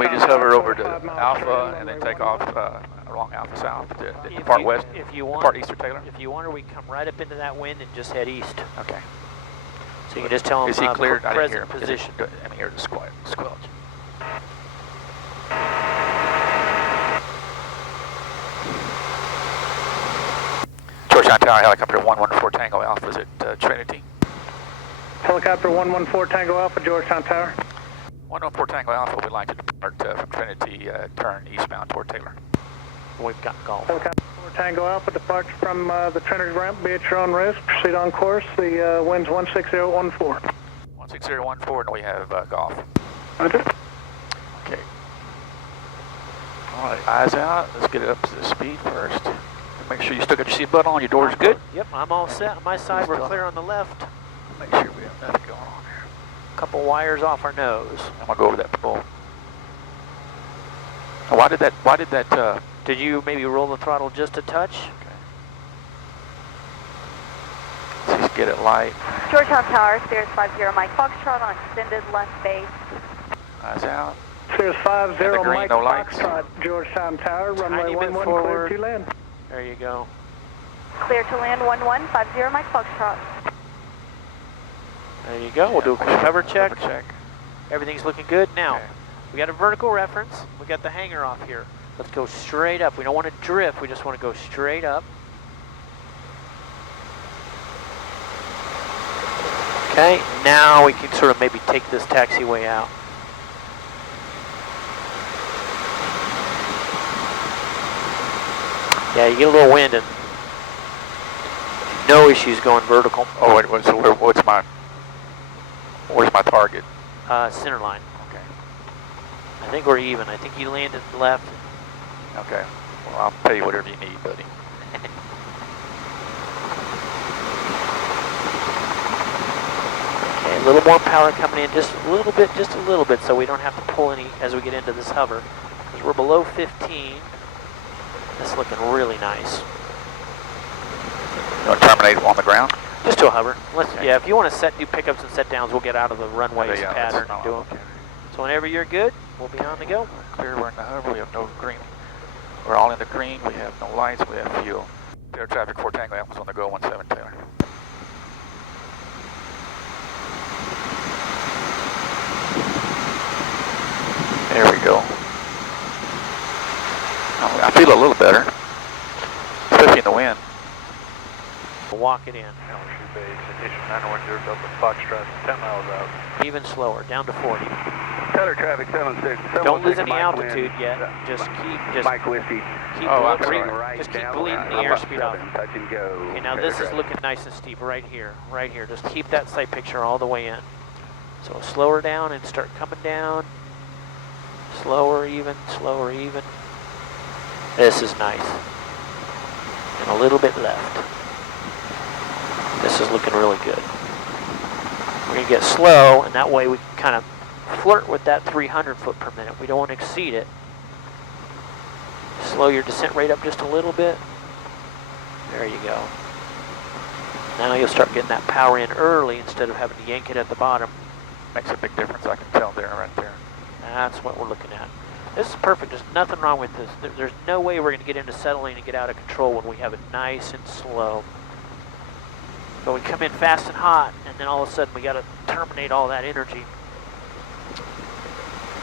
We just hover over to Alpha and then take off along Alpha South to depart west, depart east or Taylor. If you want, we come right up into that wind and just head east. Okay. So you can just tell him is he cleared? I didn't hear present him. position. I didn't hear the squelch. Georgetown Tower, helicopter 114 Tango Alpha, is it Trinity? Helicopter 114 Tango Alpha, Georgetown Tower. 114 Tango Alpha, we'd like to depart from Trinity, turn eastbound toward Taylor. We've got golf. Helicopter 4 Tango Alpha, depart from the Trinity ramp, be at your own risk, proceed on course, the wind's 16014. 16014, and we have golf. Roger. Okay. All right, eyes out, let's get it up to the speed first. Make sure you still got your seatbelt on, your door's good? Yep, I'm all set. On my side, we're clear on the left. Make sure we have nothing going on here. Couple wires off our nose. I'm gonna go over that pole. Why did that, Did you maybe roll the throttle just a touch? okay. Let's just get it light. Georgetown Tower, Sirius 50 Mike Foxtrot on extended left base. Eyes out. Sirius 50 green, Mike no lights. Foxtrot, Georgetown Tower, runway 11 clear to land. There you go. Clear to land 1150 Mike Foxtrot. There you go. We'll do a quick cover check. Cover check. Everything's looking good. Now, Okay. we got a vertical reference. We got the hanger off here. Let's go straight up. We don't want to drift. We just want to go straight up. Okay, now we can sort of maybe take this taxiway out. Yeah, you get a little wind and no issues going vertical. Oh, wait, so where's my target? Center line. Okay. I think we're even. I think you landed left. Okay. Well, I'll tell you whatever you need, buddy. Okay, a little more power coming in, just a little bit, so we don't have to pull any as we get into this hover. Because we're below 15. It's looking really nice. You want to terminate on the ground? Just to a hover. Okay. Yeah, if you want to do pickups and set downs, we'll get out of the runways Yeah, pattern and do them. Okay. So whenever you're good, we'll be on the go. Clear, we're in the hover, we have no green. We're all in the green, we have no lights, we have fuel. Air traffic 4 Tango Alpha's on the go, 17 Taylor. There we go. I feel a little better, especially in the wind. We'll walk it in. LC base, ignition 910 Delta Foxtrot, 10 miles out. Even slower, down to 40. Cutter traffic 76. Don't lose any altitude yet. Just keep, Mike Whiskey. I'm bleeding, sorry. just keep bleeding the airspeed off. Touch and go. Okay, now this is looking nice and steep right here, right here. Just keep that sight picture all the way in. So slow her down and start coming down. Slower even, slower even. This is nice. And a little bit left. This is looking really good. We're going to get slow, and that way we can kind of flirt with that 300 foot per minute. We don't want to exceed it. Slow your descent rate up just a little bit. There you go. Now you'll start getting that power in early instead of having to yank it at the bottom. Makes a big difference, I can tell there, right there. That's what we're looking at. This is perfect. There's nothing wrong with this. There's no way we're going to get into settling and get out of control when we have it nice and slow. But we come in fast and hot, and then all of a sudden we got to terminate all that energy.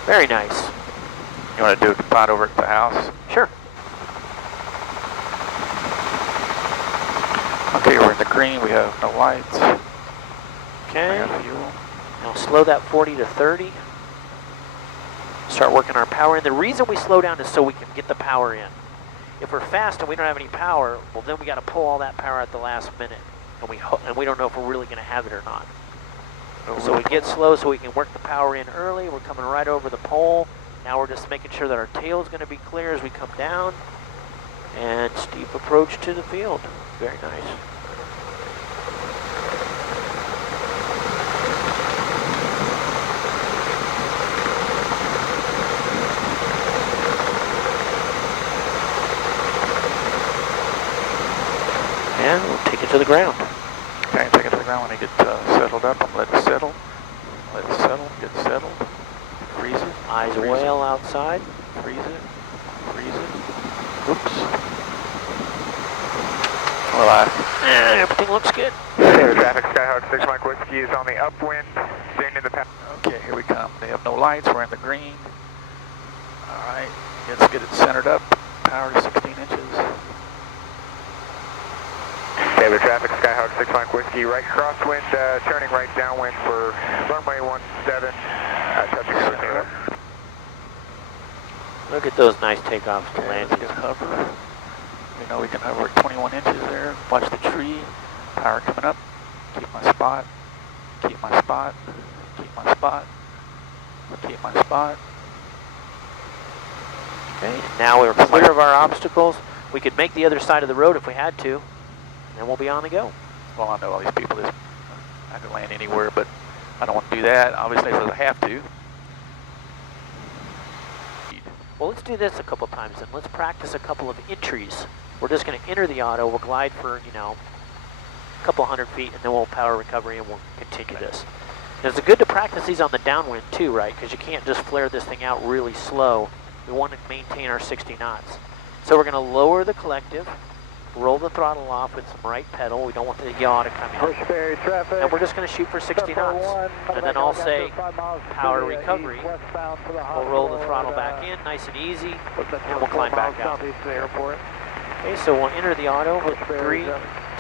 Very nice. You want to do a pod over at the house? Sure. Okay, we're in the green, we have no lights. Okay. We have fuel. Now slow that 40 to 30. Start working our power in. The reason we slow down is so we can get the power in. If we're fast and we don't have any power, well then we got to pull all that power at the last minute. And we don't know if we're really going to have it or not. So we get slow so we can work the power in early. We're coming right over the pole. Now we're just making sure that our tail is going to be clear as we come down. And steep approach to the field. Very nice. And we'll take it to the ground. Okay, take it to the ground when you get settled up and let it settle. Let it settle, get settled, freeze it. Eyes a whale outside. Freeze it. Freeze it. Oops. Relax. Everything looks good. Traffic Skyhawk 6 Mike Whiskey is on the upwind, staying in the path. Okay, here we come. They have no lights. We're in the green. All right. Let's get it centered up. Power to 16 inches. David Traffic Skyhawk 6 Mike Whiskey, right crosswind, turning right downwind for runway 17, touching over. Look at those nice takeoffs to Okay, landings. let's get hover. We know we can hover at 21 inches there. Watch the tree. Power coming up. Keep my spot. Keep my spot. Keep my spot. Keep my spot. Okay, and now we're clear of our obstacles. We could make the other side of the road if we had to, and then we'll be on the go. Well, I know all these people. I could land anywhere, but I don't want to do that. Obviously, because I have to. Well, let's do this a couple times, and let's practice a couple of entries. We're just going to enter the auto. We'll glide for, you know, a couple hundred feet, and then we'll power recovery, and we'll continue this. And it's good to practice these on the downwind, too, right? Because you can't just flare this thing out really slow. We want to maintain our 60 knots. So we're going to lower the collective, roll the throttle off with some right pedal. We don't want the yaw to come in. traffic. And we're just going to shoot for 60 knots. And then I'll say power recovery. We'll roll the throttle back in, nice and easy, and we'll climb back out. Okay, so we'll enter the auto with 3,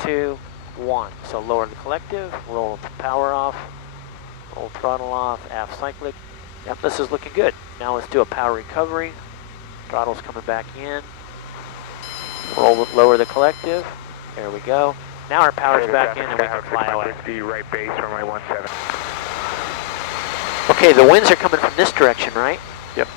2, 1. So lower the collective, roll the power off, roll throttle off, aft cyclic. Yep, this is looking good. Now let's do a power recovery. Throttle's coming back in. Lower the collective. There we go. Now our power's back in and we can fly away. Right base, runway 17. Okay, the winds are coming from this direction, right? Yep.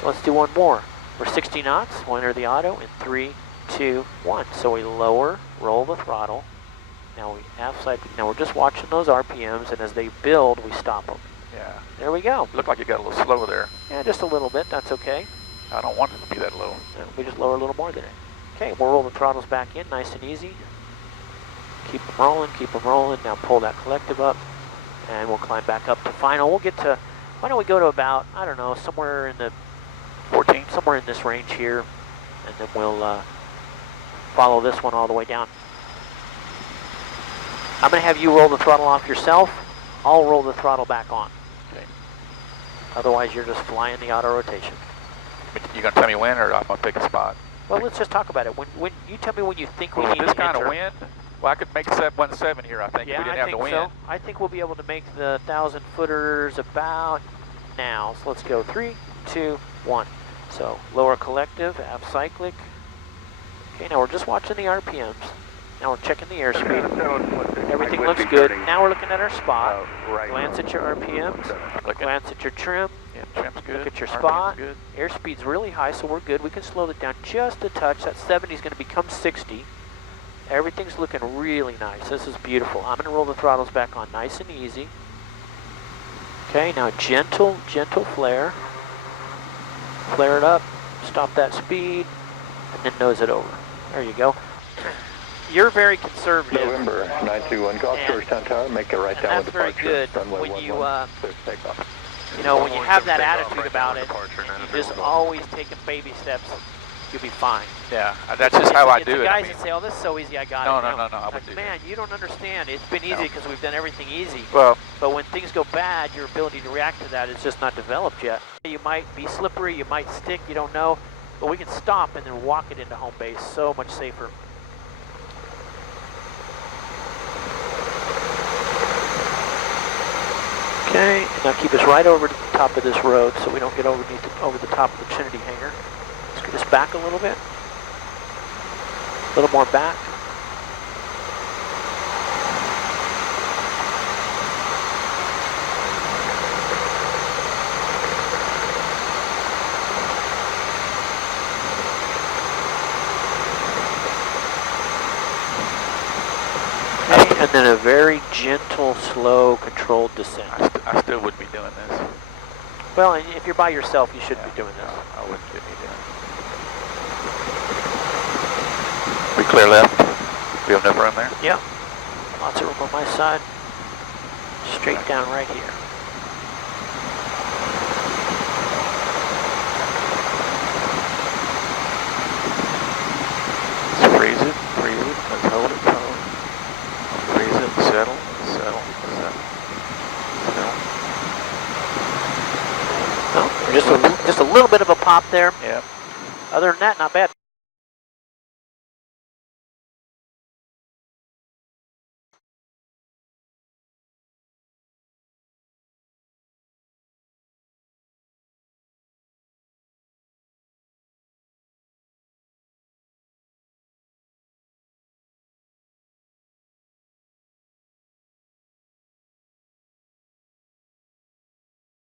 So let's do one more. We're 60 knots. We'll enter the auto in 3, 2, 1. So we lower, roll the throttle. Now we half cycle. Now we're just watching those RPMs, and as they build, we stop them. Yeah. There we go. Looked like you got a little slow there. Yeah, just a little bit. That's okay. I don't want it to be that low. We just lower a little more than it. Okay, we'll roll the throttles back in, nice and easy. Keep them rolling, keep them rolling. Now pull that collective up, and we'll climb back up to final. We'll get to, why don't we go to about, I don't know, somewhere in the 14? somewhere in this range here, and then we'll follow this one all the way down. I'm going to have you roll the throttle off yourself. I'll roll the throttle back on. Okay. Otherwise, you're just flying the auto rotation. You gonna tell me when, or I'm gonna pick a spot? Well, let's just talk about it. When you tell me when you think we Well, need this to kind of enter. wind, well, I could make 717 here. I think Yeah, if we didn't I have think the wind. so. I think we'll be able to make the 1,000 footers about now. So let's go 3, 2, 1. So lower collective, aft cyclic. Okay, now we're just watching the RPMs. Now we're checking the airspeed. Everything looks good. Now we're looking at our spot. Glance at your RPMs. Glance at your trim. Yeah, trim's good. Look at your RPM's spot. good. Airspeed's really high, so we're good. We can slow it down just a touch. That 70 is going to become 60. Everything's looking really nice. This is beautiful. I'm going to roll the throttles back on nice and easy. Okay, now gentle, gentle flare. Flare it up, stop that speed, and then nose it over. There you go. You're very conservative. November 921 Golf Georgetown Tower, make a right down with that's very departure. good Runway when you, 11, clear for takeoff. You know, when you have that attitude about it, and you just always taking baby steps, you'll be fine. Yeah, that's just how I It's do the it. guys I mean, that say, "Oh, this is so easy, I got No, it." no, I Like, wouldn't do man, you don't understand. It's been easy No. because we've done everything easy. well, But when things go bad, your ability to react to that is just not developed yet. You might be slippery, you might stick, you don't know, but we can stop and then walk it into home base so much safer. Okay, now keep us right over to the top of this road so we don't get over the top of the Trinity hangar. Let's get us back a little bit. A little more back. Okay, and then a very gentle, slow, controlled descent. I still wouldn't be doing this. Well, and if you're by yourself, you shouldn't be doing this. I wouldn't get me doing it. We clear left. We have enough room there? Yep. Lots of room on my side. Straight down right here. hold it, hold. Freeze it, settle, settle, settle, settle. Oh, just a little bit of a pop there. Yep. Other than that, not bad.